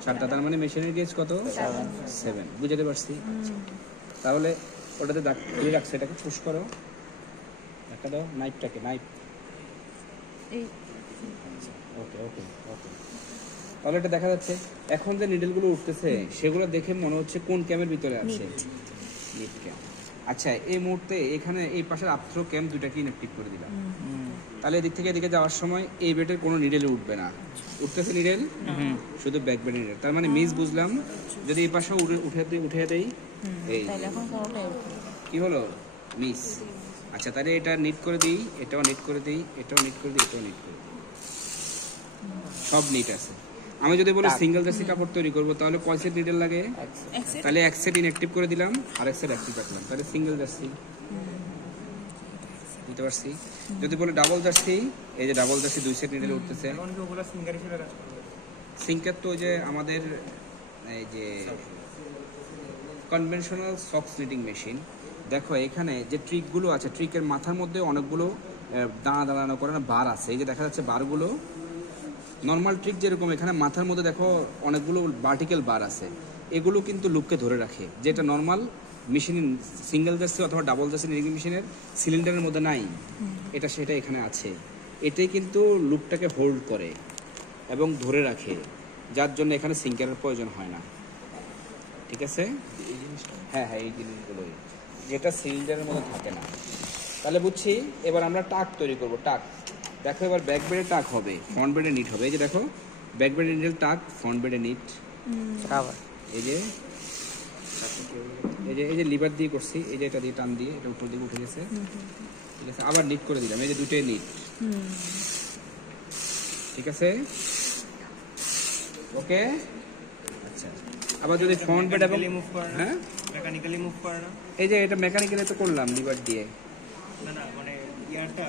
7টা। তার মানে মেশিনের গেজ কত? 7। বুঝতে পারছি? তাহলে ওটাতে দাগ দিয়ে রাখছে, এটাকে পুশ করো, দেখা দাও নাইফটাকে, নাইফ। ওকে ওকে ওকে, তাহলে এটা দেখা যাচ্ছে। এখন যে নিডেলগুলো উঠতেছে সেগুলো দেখে মনে হচ্ছে কোন ক্যামের ভিতরে আছে? নিট ক্যাম। আচ্ছা, এই মুহূর্তে এখানে এই পাশের আফথ্রো ক্যাম দুটাকে ইনঅ্যাক্টিভ করে দিলাম, তাহলে এদিক থেকে এদিকে যাওয়ার সময় এই বেডের কোনো নিডেলে উঠবে না। উঠতেছে নিডেল, শুধু ব্যাক বেডের নিডেল। তার মানে মিস বুঝলাম, যদি এই পাশে উঠে দেই, এই কি হলো? মিস। আচ্ছা, তাহলে এটা নিট করে দিই, এটাও নিট করে দিই, এটাও নিট করে দিই, এটাও নিট করে দিই, সব নিট আছে। আমি যদি বলি সিঙ্গেল জার্সি কাপড় তৈরি করবো তাহলে কয় সেট নিডেল লাগে? তাহলে 1 সেট ইনঅ্যাক্টিভ করে দিলাম আর 1 সেট অ্যাক্টিভ রাখলাম, তাহলে সিঙ্গেল জার্সি। বুঝতে পারছি? যদি বলি ডাবল জার্সি, এই যে ডাবল জার্সি 2 সেট নিডেল উঠতেছে। সিঙ্কার তো ওই যে আমাদের এই যে কনভেনশনাল সক্স নিটিং মেশিন। দেখো এখানে যে ট্রিকগুলো আছে, ট্রিকের মাথার মধ্যে অনেকগুলো দাঁড়ানো করানো বার আছে। এই যে দেখা যাচ্ছে বারগুলো নর্মাল ট্রিক যেরকম, এখানে মাথার মধ্যে দেখো অনেকগুলো ভার্টিক্যাল বার আছে। এগুলো কিন্তু লুককে ধরে রাখে, যেটা নর্মাল মেশিন সিঙ্গেল জার্সি অথবা ডাবল জার্সি নিটিং মেশিনের সিলিন্ডারের মধ্যে নাই, এটা সেটা এখানে আছে। এটাই কিন্তু লুকটাকে হোল্ড করে এবং ধরে রাখে, যার জন্য এখানে সিঙ্কারের প্রয়োজন হয় না। ঠিক আছে? হ্যাঁ হ্যাঁ, এই জিনিসগুলোই যেটা সিলিন্ডারের মধ্যে থাকে না। তাহলে বুঝছি। এবার আমরা টাক তৈরি করব। টাক দেখো, এবার ব্যাক বেডে টাক হবে, ফ্রন্ট বেডে নিট হবে। এই যে দেখো, ব্যাক বেডে নিডেল টাক, ফ্রন্ট বেডে নিট। এই যে এই যে লিভার দিয়ে করছি, এই যে এটা দিয়ে টান দিয়ে এটা উপর দিকে উঠে গেছে। ঠিক আছে, আবার নিট করে দিলাম, এই যে দুটোই নিট। ঠিক আছে, ওকে। আচ্ছা, আবার যদি ফ্রন্ট বেড এবং হ্যাঁ মেকানিক্যালি মুভ করে না, এই যে এটা মেকানিক্যালি তো করলাম লিভার দিয়ে। না না, মানে ইয়ারটা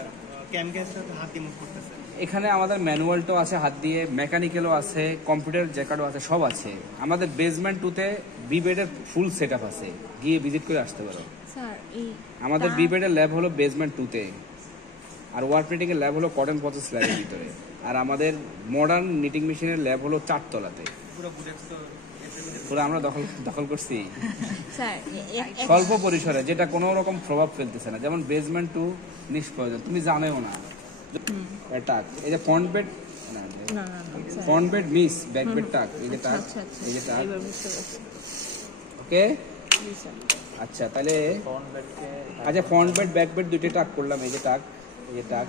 ক্যাম গ্যাসটা হাত দিয়ে মুভ করতেছে। এখানে আমাদের ম্যানুয়ালটাও আছে হাত দিয়ে, মেকানিক্যালও আছে, কম্পিউটার জ্যাকারও আছে, সব আছে। আমাদের বেসমেন্ট 2-তে বি বেডের ফুল সেট আপ আছে, গিয়ে ভিজিট করে আসতে পারো। স্যার এই আমাদের বি বেডের ল্যাব হলো বেসমেন্ট 2-তে, আর ওয়ার্কপ্রিন্টিং এর ল্যাব হলো কটন প্রসেস ল্যাবের ভিতরে, আর আমাদের মডার্ন নিটিং মেশিনের ল্যাব হলো 4 তলাতে। পুরো বুটেক্স তো পুরো আমরা দখল করছি স্যার স্বল্প পরিসরে, যেটা কোনো রকম প্রভাব ফেলতেছে না। যেমন বেসমেন্ট 2 নিষ্প্রয়োজন, তুমি জানোও না টাক। এই যে ফ্রন্ট বেড, না না না sir front bed miss, back bed টাক, এই যে টাক, আচ্ছা আচ্ছা এই যে টাক। এবার বুঝতে পারছি ওকে, জি স্যার আচ্ছা তাহলে ফ্রন্ট বেডকে আচ্ছা ফ্রন্ট বেড ব্যাক বেড দুইটা টাক করলাম, এই যে টাক, এই যে টাক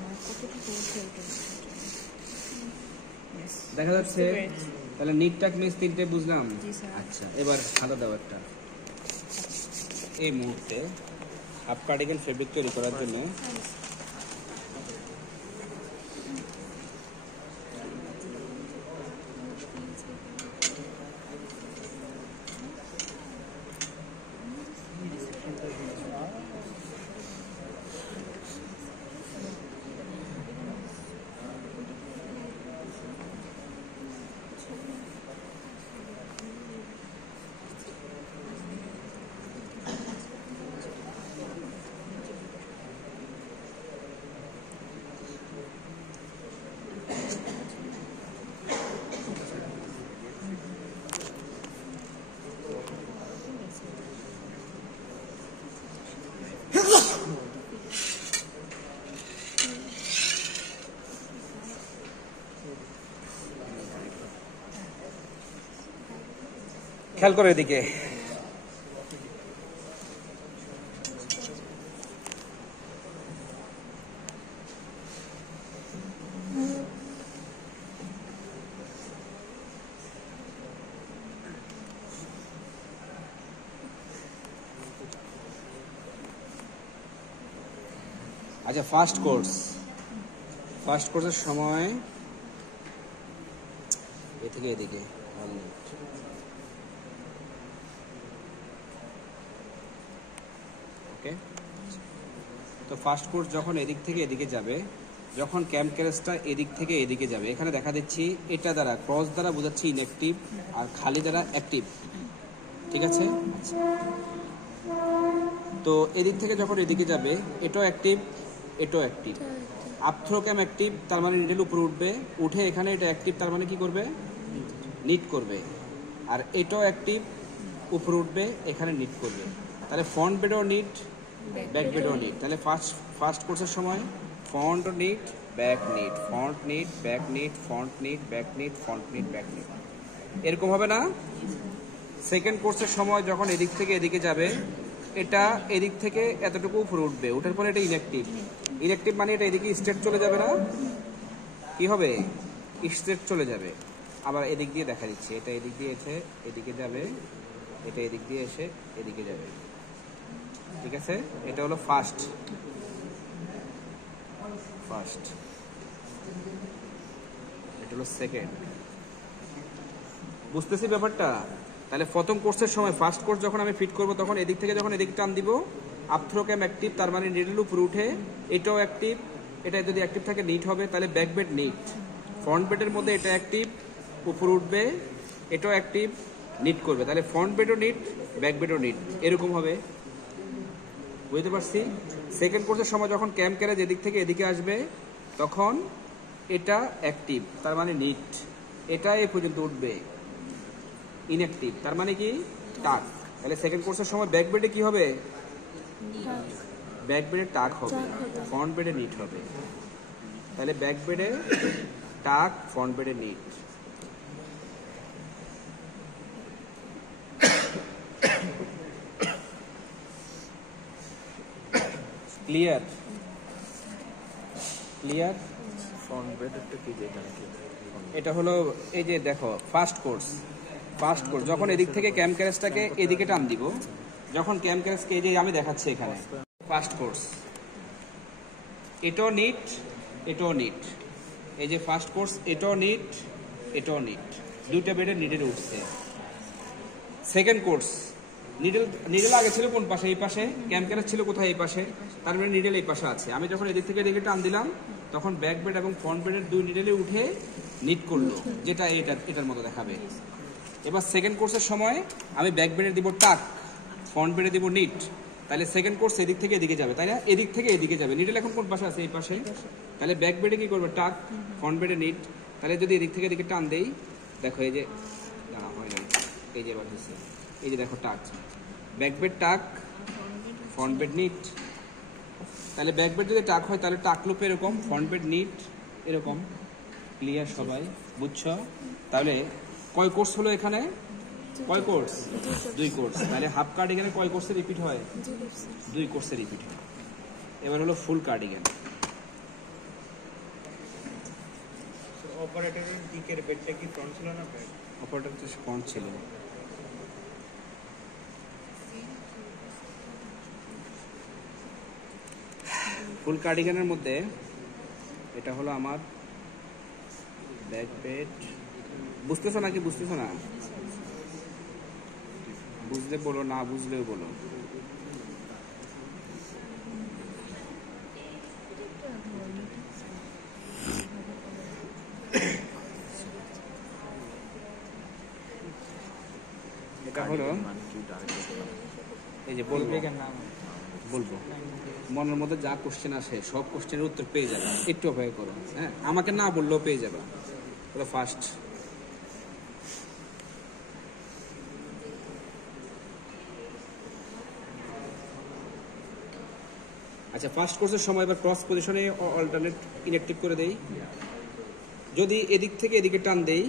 দেখা যাচ্ছে। তাহলে নিট টাক মিস 3টে বুঝলাম। জি স্যার। আচ্ছা এবার ভালো দাও একটা। এই মুহূর্তে হাফ কার্ডিগান ফেব্রিক তৈরি করার জন্য খেয়াল করো এদিকে। আচ্ছা ফার্স্ট কোর্সের সময় এ থেকে এদিকে ওকে। তো ফার্স্ট কোর্স যখন এদিক থেকে এদিকে যাবে, যখন ক্যাম্প ক্যারেজটা এদিক থেকে এদিকে যাবে, এখানে দেখা দিচ্ছি এটা দ্বারা ক্রস দ্বারা বোঝাচ্ছি ইনঅ্যাক্টিভ, আর খালি দ্বারা অ্যাক্টিভ, ঠিক আছে। আচ্ছা তো এদিক থেকে যখন এদিকে যাবে, এটাও অ্যাক্টিভ, এটাও অ্যাক্টিভ। আপথ্রো ক্যাম অ্যাক্টিভ, তার মানে নিডেল উপরে উঠবে, উঠে এখানে এটা অ্যাক্টিভ, তার মানে কি করবে, নিট করবে। আর এটাও অ্যাক্টিভ, উপরে উঠবে, এখানে নিট করবে। তাহলে ফ্রন্ট বেডও নিট, ব্যাক বেডও নিট। তাহলে ফার্স্ট কোর্সের সময় front knit, back knit, front knit, back knit, front knit, back knit, front knit, back knit, এরকম হবে না। সেকেন্ড কোর্সের সময় যখন এদিক থেকে এদিকে যাবে, এটা এদিক থেকে এতটুকু উপরে উঠবে, উঠার পরে এটা ইনঅ্যাক্টিভ মানে এটা এদিকে স্ট্রেট চলে যাবে না, কি হবে, স্ট্রেট চলে যাবে। আবার এদিক দিয়ে দেখা দিচ্ছে, এটা এদিক দিয়ে এসে এদিকে যাবে, এটা এদিক দিয়ে এসে এদিকে যাবে, ঠিক আছে। এটা হলো ফার্স্ট। এটা হলো সেকেন্ড। বুঝতেছি ব্যাপারটা। তাহলে প্রথম কোর্সের সময় ফার্স্ট কোর্স যখন আমি ফিট করব, তখন এদিক থেকে যখন এদিক টান দিব, আপথ্রো ক্যাম অ্যাক্টিভ, তার মানে নিডল উপরে উঠে, এটাও অ্যাক্টিভ, এটা যদি অ্যাক্টিভ থাকে নিট হবে, তাহলে ব্যাক বেড নিট। ফ্রন্ট বেডের মধ্যে এটা অ্যাক্টিভ, উপরে উঠবে, এটাও অ্যাক্টিভ, নিট করবে, তাহলে ফ্রন্ট বেডও নিট, ব্যাক বেডও নিট, এরকম হবে। বুঝতে পারছি। সেকেন্ড কোর্সের সময় যখন ক্যাম ক্যারেজ এদিক থেকে এদিকে আসবে, তখন এটা অ্যাক্টিভ, তার মানে নিট, এটা এ পর্যন্ত উঠবে, ইনঅ্যাক্টিভ, তার মানে কি টাক। তাহলে সেকেন্ড কোর্সের সময় ব্যাক বেডে কি হবে, ব্যাক বেডে টাক হবে, ফ্রন্ট বেডে নিট হবে। তাহলে ব্যাক বেডে টাক, ফ্রন্ট বেডে নিট। ক্লিয়ার? ফ্রন্ট বেডেরটা কি যেটা নাকি? এটা হলো এই যে দেখো ফার্স্ট কোর্স যখন এদিক থেকে ক্যাম ক্যারেজটাকে এদিকে টান দিব, যখন ক্যাম ক্যারেজকে এই যে আমি দেখাচ্ছি এখানে ফার্স্ট কোর্স, এটাও নিট, এটাও নিট, এই যে ফার্স্ট কোর্স, এটাও নিট, এটাও নিট, দুইটা বেডে নিডেল উঠছে। সেকেন্ড কোর্স নিডেল আগে ছিল কোন পাশে, এই পাশে, ক্যাম ক্যারেজ ছিল কোথায়, এই পাশে, তার মানে নিডেল এই পাশে আছে। আমি যখন এদিক থেকে এদিকে টান দিলাম, তখন ব্যাক বেড এবং ফ্রন্ট বেডের দুই নিডেলে উঠে নিট করলো, যেটা এটার মতো দেখাবে। এবার সেকেন্ড কোর্সের সময় আমি ব্যাক বেডে দিব টাক, ফ্রন্ট বেডে দিব নিট, তাহলে সেকেন্ড কোর্স এদিক থেকে এদিকে যাবে, তাই না? এদিক থেকে এদিকে যাবে। নিডল এখন কোন পাশে আছে? এই পাশে। তাহলে ব্যাক বেডে কি করবে? টাক, ফ্রন্ট বেডে নিট। তাহলে যদি এদিক থেকে এদিকে টান দেই, দেখো এই যে দাঁড়া হয় না, এই যে এবার হচ্ছে, এই যে দেখো টাক, ব্যাক বেড টাক, ফ্রন্ট বেড নিট। তাহলে ব্যাক বেড যদি টাক হয় তাহলে টাক লুপ এরকম, ফ্রন্ট বেড নিট এরকম। ক্লিয়ার সবাই? বুঝছো? তাহলে কয় কোর্স হলো এখানে? কয় কোর্স? 2 কোর্স। তাহলে হাফ কার্ডিগানে কয় কোর্সে রিপিট হয়? 2 কোর্সে রিপিট হয়। এবার হলো ফুল কার্ডিগান। অপারেটরের দিকের বেডটা কি ফ্রন্ট ছিল না ব্যাক? অপারেটর তো ফ্রন্ট ছিল। ফুল কার্ডিগানের মধ্যে এটা হলো আমার ব্যাক বেড। বুঝতেছো নাকি বুঝতেছো না? বুঝলে বলো, না বুঝলেও বলো। এটা হলো, এই যে বলবো বলবো মনের মধ্যে যা কোশ্চেন আসে সব কোশ্চেনের উত্তর পেয়ে যাবে, একটু অপেক্ষা করো। হ্যাঁ, আমাকে না বললেও পেয়ে যাবে। হলো ফার্স্ট, আচ্ছা ফার্স্ট কোর্সের সময় এবার ক্রস পজিশনে অল্টারনেট ইনঅ্যাক্টিভ করে দেই। যদি এদিক থেকে এদিকে টান দেই,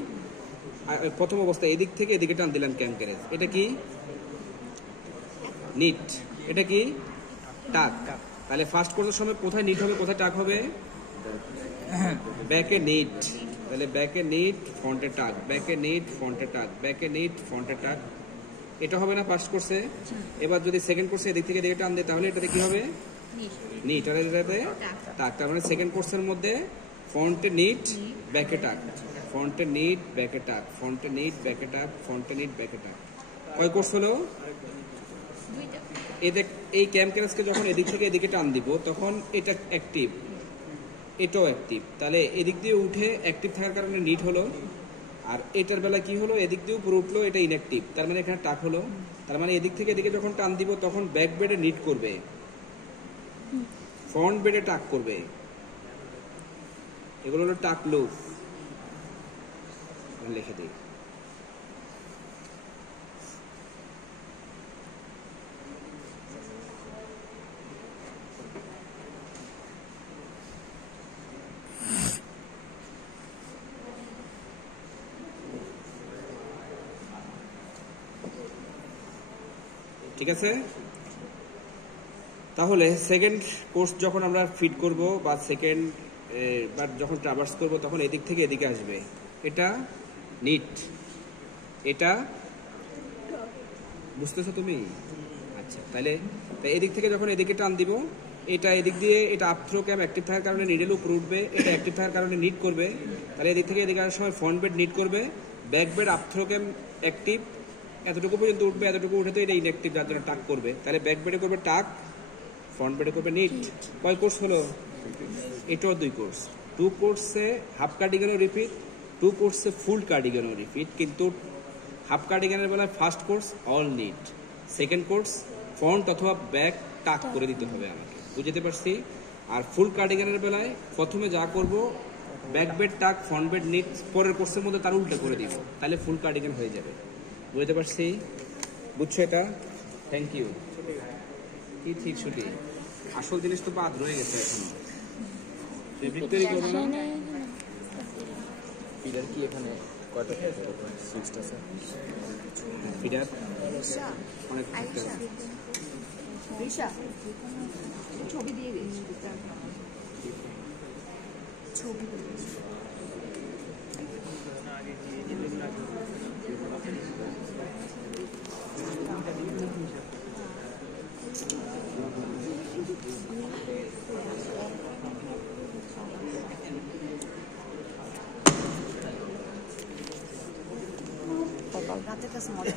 প্রথম অবস্থায় এদিক থেকে এদিকে টান দিলাম ক্যাম ক্যারেজ, এটা কি? নিট। এটা কি? টাক। তাহলে ফার্স্ট কোর্সের সময় কোথায় নিট হবে, কোথায় টাক হবে? ব্যাকে নিট। তাহলে ব্যাকে নিট, ফ্রন্টে টাক, ব্যাকে নিট, ফ্রন্টে টাক, ব্যাকে নিট, ফ্রন্টে টাক। এটা হবে না ফার্স্ট কোর্সে? এবার যদি সেকেন্ড কোর্সে এদিক থেকে এদিকে টান দেয় তাহলে এটাতে কি হবে? নিট। আর এটাতে টাক। তার মানে সেকেন্ড কোর্সের মধ্যে ফ্রন্টে নিট, ব্যাকে টাক, ফ্রন্টে নিট, ব্যাকে টাক, ফ্রন্টে নিট, ব্যাকে টাক, ফ্রন্টে নিট, ব্যাকে টাক। কয় কোর্স হলো? এই ক্যাম ক্যারেজকে যখন এদিক থেকে এদিকে টান দিব তখন এটা অ্যাক্টিভ, এটাও অ্যাক্টিভ। তাহলে এদিক দিয়ে উঠে অ্যাক্টিভ থাকার কারণে নিট হলো, আর এটার বেলা কি হলো? এদিক দিয়ে উপরে উঠলো, এটা ইনঅ্যাক্টিভ, তার মানে এখানে টাক হলো। তার মানে এদিক থেকে এদিকে যখন টান দিব তখন ব্যাক বেডে নিট করবে, ফ্রন্ট বেডে টাক করবে। এগুলো হলো টাক লুপ। লিখে দিই। ঠিক আছে? তাহলে সেকেন্ড কোর্স যখন আমরা ফিট করব বা সেকেন্ড বার যখন ট্রাভার্স করব তখন এদিক থেকে এদিকে আসবে, এটা নিট, এটা বুঝতেছো তুমি? আচ্ছা, তাহলে এদিক থেকে যখন এদিকে টান দিব, এটা এদিক দিয়ে এটা আপথ্রো ক্যাম অ্যাক্টিভ থাকার কারণে নিডেল উপরে উঠবে, এটা অ্যাক্টিভ থাকার কারণে নিট করবে। তাহলে এদিক থেকে এদিকে আসার সময় ফ্রন্ট বেড নিট করবে, ব্যাক বেড আপথ্রো ক্যাম অ্যাক্টিভ, এতটুকু পর্যন্ত উঠবে, এতটুকু উঠে তো এটা ইনঅ্যাক্টিভ, যার জন্য টাক করবে। তাহলে ব্যাক বেডে করবে টাক, ফ্রন্ট বেডে করবে নিট। কয় কোর্স হলো? এটাও 2 কোর্স। 2 কোর্সে হাফ কার্ডিগানও রিপিট, 2 কোর্সে ফুল কার্ডিগানও রিপিট। কিন্তু হাফ কার্ডিগানের বেলায় first course all knit, second course front অথবা ব্যাক টাক করে দিতে হবে আমাকে, বুঝতে পারছি? আর ফুল কার্ডিগানের বেলায় প্রথমে যা করব ব্যাক বেড টাক, ফ্রন্ট বেড নিট, পরের কোর্সের মধ্যে তার উল্টো করে দিব, তাহলে ফুল কার্ডিগান হয়ে যাবে। বুঝতে পারছি? বুঝছো এটা? Thank you. কি ঠিক ছুটি, আসল জিনিস তো বাদ রয়ে গেছে এখনো। ফেব্রিক তৈরি করবো না? ফিডার কি এখানে কয়টা? 6টা স্যার। ফিডার অনেক থাকতে হবে। ছবি দিয়ে দিস, ছবি রাতের কাছে মজা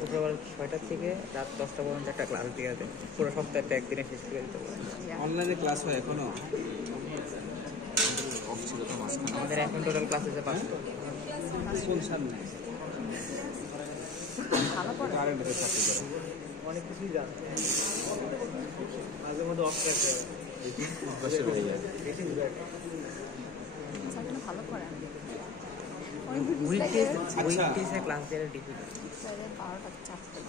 শুক্রবার 6টা থেকে রাত 10টা পর্যন্ত একটা ক্লাস দিয়ে আছে, পুরো সপ্তাহটা একদিনে শেষ করে দিতে পারবো। অনলাইনে ক্লাস হয় এখনো? অফ ছিল তো মাঝখানে। আমাদের এখন টোটাল ক্লাস আছে 5টা। কোন সামনে ভালো পড়ে আরেকটা চাকরি করে অনেক কিছুই জানে, মাঝে মধ্যে অফ থাকে, অভ্যাসের হয়ে যায়। বেশি বুঝায়। স্যার ভালো পড়ে উইকডেজে ক্লাস দেওয়ার ডিফিকাল্ট। স্যারের 12টা 4টা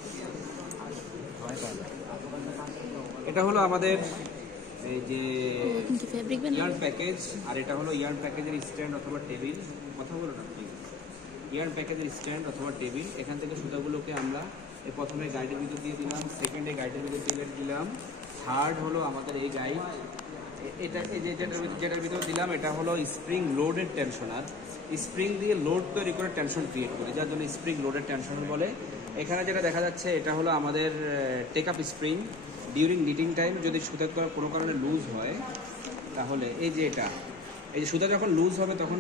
এটা হলো আমাদের এই যে কিন্তু ফেব্রিক ইয়ার্ন প্যাকেজ, আর এটা হলো ইয়ার্ন প্যাকেজের স্ট্যান্ড অথবা টেবিল। কথা বলো না প্লিজ। ইয়ার্ন প্যাকেজের স্ট্যান্ড অথবা টেবিল, এখান থেকে সুতাগুলোকে আমরা এই প্রথমে গাইডের ভিতর দিয়ে দিলাম, সেকেন্ডে গাইডের ভিতর দিয়ে দিলাম, থার্ড হলো আমাদের এই গাইড। এটা এই যে যেটার ভিতর দিলাম এটা হলো স্প্রিং লোডেড টেনশনার। স্প্রিং দিয়ে লোড তৈরি করে টেনশন ক্রিয়েট করে, যার জন্য স্প্রিং লোডেড টেনশনার বলে। এখানে যেটা দেখা যাচ্ছে এটা হলো আমাদের take up spring. During knitting time যদি সুতা কোনো কারণে লুজ হয় তাহলে এই যে এটা, এই যে সুতা যখন লুজ হবে তখন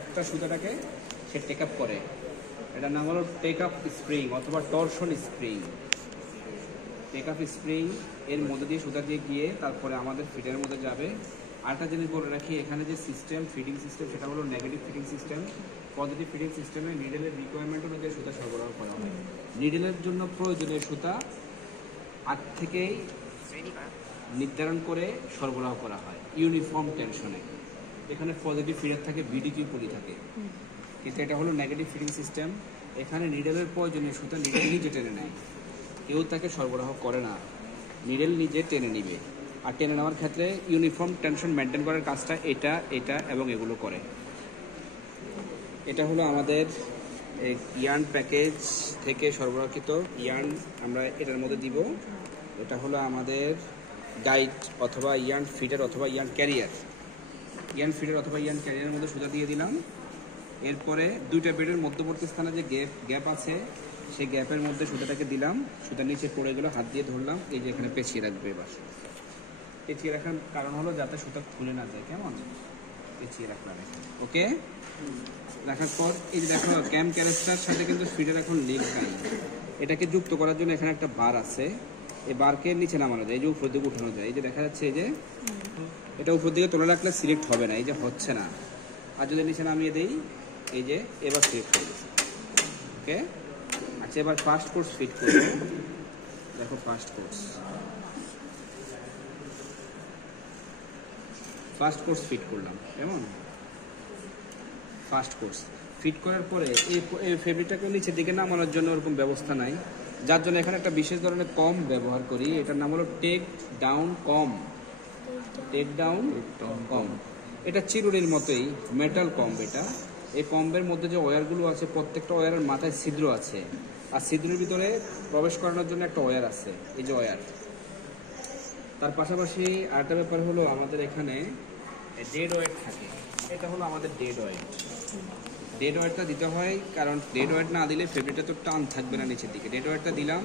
একটা সুতাটাকে সে টেক আপ করে। এটার নাম হলো টেক আপ স্প্রিং অথবা torsion spring. Take up spring এর মধ্যে দিয়ে সুতা দিয়ে গিয়ে তারপরে আমাদের ফিটের মধ্যে যাবে। আরেকটা জিনিস বলে রাখি, এখানে যে সিস্টেম ফিটিং সিস্টেম সেটা হলো negative fitting system. Positive fitting সিস্টেমে নিডেলের রিকোয়ারমেন্ট অনুযায়ী সুতা সরবরাহ করা হয়। নিডেলের জন্য প্রয়োজনীয় সুতা আগ থেকেই নির্ধারণ করে সরবরাহ করা হয় ইউনিফর্ম টেনশনে। এখানে পজিটিভ ফিডার থাকে, বিডিকিউ পুলি থাকে, কিন্তু এটা হলো নেগেটিভ ফিটিং সিস্টেম। এখানে নিডেলের প্রয়োজনীয় সুতা নিডেল নিজে টেনে নেয়, কেউ তাকে সরবরাহ করে না, নিডেল নিজে টেনে নিবে। আর টেনে নেওয়ার ক্ষেত্রে ইউনিফর্ম টেনশন মেনটেন করার কাজটা এটা এবং এগুলো করে। এটা হলো আমাদের ইয়ার্ন প্যাকেজ থেকে সরবরাহকৃত ইয়ার্ন, আমরা এটার মধ্যে দিব। এটা হলো আমাদের গাইড অথবা ইয়ার্ন ফিডার অথবা ইয়ার্ন ক্যারিয়ার। ইয়ার্ন ফিডার অথবা ইয়ার্ন ক্যারিয়ারের মধ্যে সুতা দিয়ে দিলাম। এরপরে দুইটা বেডের মধ্যবর্তী স্থানে যে গ্যাপ আছে সেই গ্যাপের মধ্যে সুতাটাকে দিলাম। সুতার নিচে পড়ে গেলো, হাত দিয়ে ধরলাম, এই যে এখানে পেঁচিয়ে রাখবে। এবার পেঁচিয়ে রাখার কারণ হলো যাতে সুতা খুলে না যায়, কেমন পেঁচিয়ে রাখলাম। ওকে, রাখার পর এই যে দেখো ক্যাম ক্যারেস্টার সাথে কিন্তু ফিডার এখন লিঙ্ক নাই। এটাকে যুক্ত করার জন্য এখানে একটা বার আছে, এই বারকে নিচে নামানো যায়, এই যে উপর দিকে উঠানো যায়। এই যে দেখা যাচ্ছে এই যে এটা উপর দিকে তুলে রাখলে সিলেক্ট হবে না, এই যে হচ্ছে না। আর যদি নিচে নামিয়ে দেই এই যে এবার সিলেক্ট হয়ে গেছে। ওকে, আচ্ছা এবার ফার্স্ট কোর্স ফিট করব। দেখো ফার্স্ট কোর্স ফিট করলাম, কেমন ফার্স্ট কোর্স ফিট করার পরে এই ফেব্রিকটাকে নিচের দিকে নামানোর জন্য ওরকম ব্যবস্থা নাই, যার জন্য এখানে একটা বিশেষ ধরনের কম ব্যবহার করি। এটার নাম হলো টেক ডাউন কম। টেক ডাউন কম, এটা চিরুনির মতোই মেটাল কম্ব। এটা এই কম্বের মধ্যে যে ওয়্যারগুলো আছে প্রত্যেকটা ওয়্যারের মাথায় ছিদ্র আছে, আর ছিদ্রের ভিতরে প্রবেশ করানোর জন্য একটা ওয়্যার আছে, এই যে ওয়্যার। তার পাশাপাশি আরেকটা ব্যাপার হলো আমাদের এখানে ডেড ওয়েট থাকে। এটা হলো আমাদের ডেড ওয়েট। ডেড ওয়েটটা দিতে হয়, কারণ ডেড ওয়েট না দিলে ফেব্রিকটা তো টান থাকবে না নিচের দিকে। ডেড ওয়েটটা দিলাম,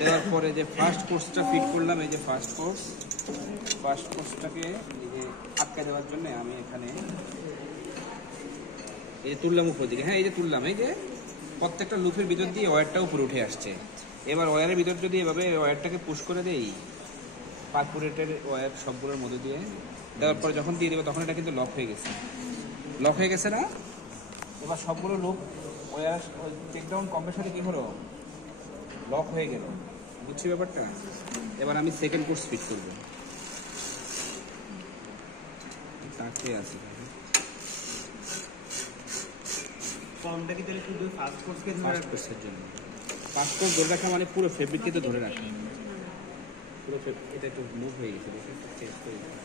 দেওয়ার পরে যে ফার্স্ট কোর্সটা ফিট করলাম, এই যে ফার্স্ট কোর্সটাকে আটকে দেওয়ার জন্য আমি এখানে এই যে তুললাম উপর দিকে। হ্যাঁ, এই যে তুললাম, এই যে প্রত্যেকটা লুপের ভিতর দিয়ে ওয়্যারটা উপরে উঠে আসছে। এবার ওয়্যারের ভিতর যদি এভাবে ওয়্যারটাকে পুশ করে দেই, পারপুরেটেড ওয়্যার সবগুলোর মধ্যে দিয়ে দেওয়ার পর যখন দিয়ে দেবো তখন এটা কিন্তু লক হয়ে গেছে না। এবার সবগুলো লুপ ওয়্যার ওই টেকডাউন কম্বের সাথে কী হলো, লক হয়ে গেল। বুঝছি ব্যাপারটা? এবার আমি সেকেন্ড কোর্স ফিট করবো। তাকে আছে ফর্মটা কি তাহলে শুধু ফার্স্ট কোর্সকে ধরে ফার্স্ট কোর্সের জন্য। ফার্স্ট কোর্স ধরে রাখা মানে পুরো ফেব্রিককে তো ধরে রাখা। পুরো এটা একটু মুভ হয়ে গেছে, চেঞ্জ করে দিই।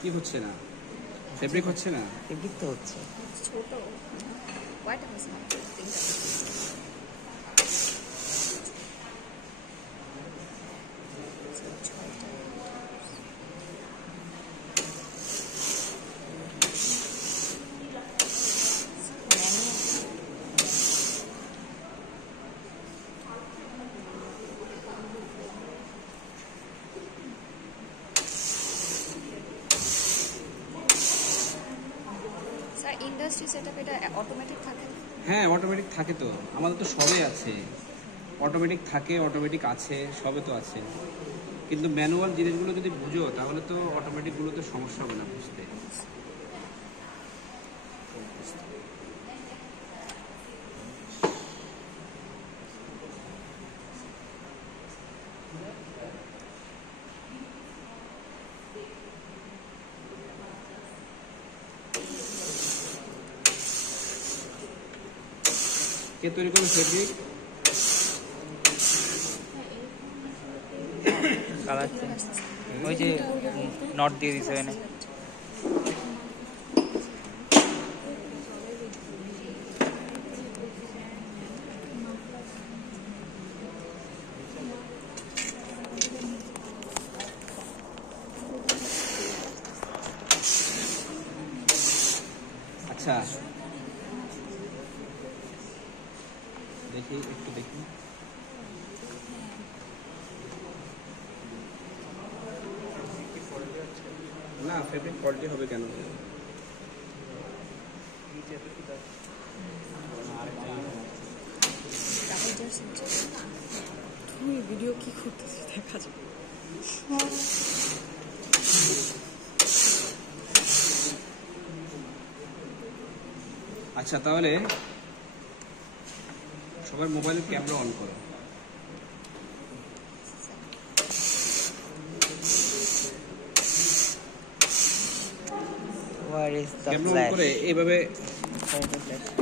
কি হচ্ছে না ফেব্রিক হচ্ছে না, ফেব্রিক তো হচ্ছে। ছোট হোয়াইট হাউস না সেটআপ এটা অটোমেটিক থাকে? হ্যাঁ অটোমেটিক থাকে তো, আমাদের তো সবই আছে, অটোমেটিক থাকে, অটোমেটিক আছে, সবে তো আছে। কিন্তু ম্যানুয়াল জিনিসগুলো যদি বুঝো তাহলে তো অটোমেটিকগুলোতে সমস্যা হবে না বুঝতে। কে তৈরি করবে ফেব্রিক? কালার ওই যে নট দিয়ে দিছে এখানে। আচ্ছা দেখি একটু দেখি। না ফেব্রিক কোয়ালিটি হবে কেন? তুমি ভিডিও কি করতেছি দেখা যায়। আচ্ছা তাহলে সবার মোবাইলের ক্যামেরা অন করো। Where is the camera on করে flash? এইভাবে Where is the flash?